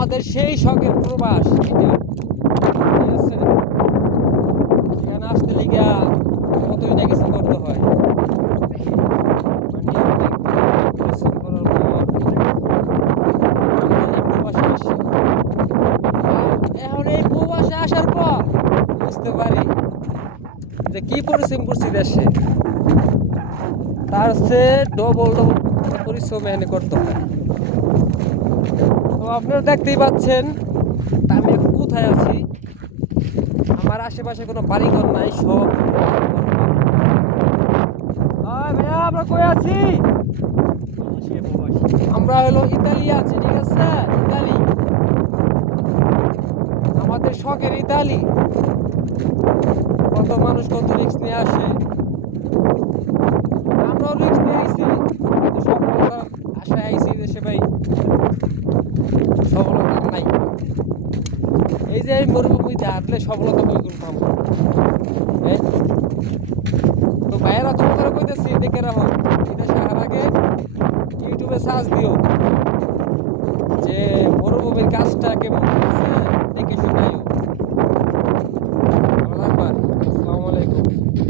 আমাদের সেই শখের প্রবাস এটা, ঠিক আছে। এখানে আসতে লিগা কতই না কিছু করতে হয়, মানে অনেক পরিশ্রম করার পর আমরা এই প্রবাসে আসি। আর এখন এই প্রবাসে আসার পর বুঝতে পারি যে কি পরিশ্রম করছি দেশে, তার চেয়ে ডবল ডবল পরিশ্রম এখানে করতে হয়। তো আপনারা দেখতেই পাচ্ছেন আমি এখন কোথায় আছি। আমার আশেপাশে কোনো বাড়িঘর নাই, সব ভাইয়া আমরা কই আছি? আমরা হলো ইতালি আছি, ঠিক আছে। ইতালি, আমাদের শখের ইতালি। কত মানুষ কত রিস্ক নিয়ে আসে, আমরাও রিস্ক নিয়ে আইছি, কিন্তু সফলতার আশায় আইছি দেশে ভাই, সফলতা নাই। এই যে এই মরুভূমিতে হাঁটলে সফলতা কই কোন পাবো? তো ভাইয়েরা তোমাদের কইতেছি দেখে রাখো, বিদেশে আসার আগে ইউটিউবে সার্চ দিও যে মরুভূমির কাজটা কেমন, ঠিক আছে।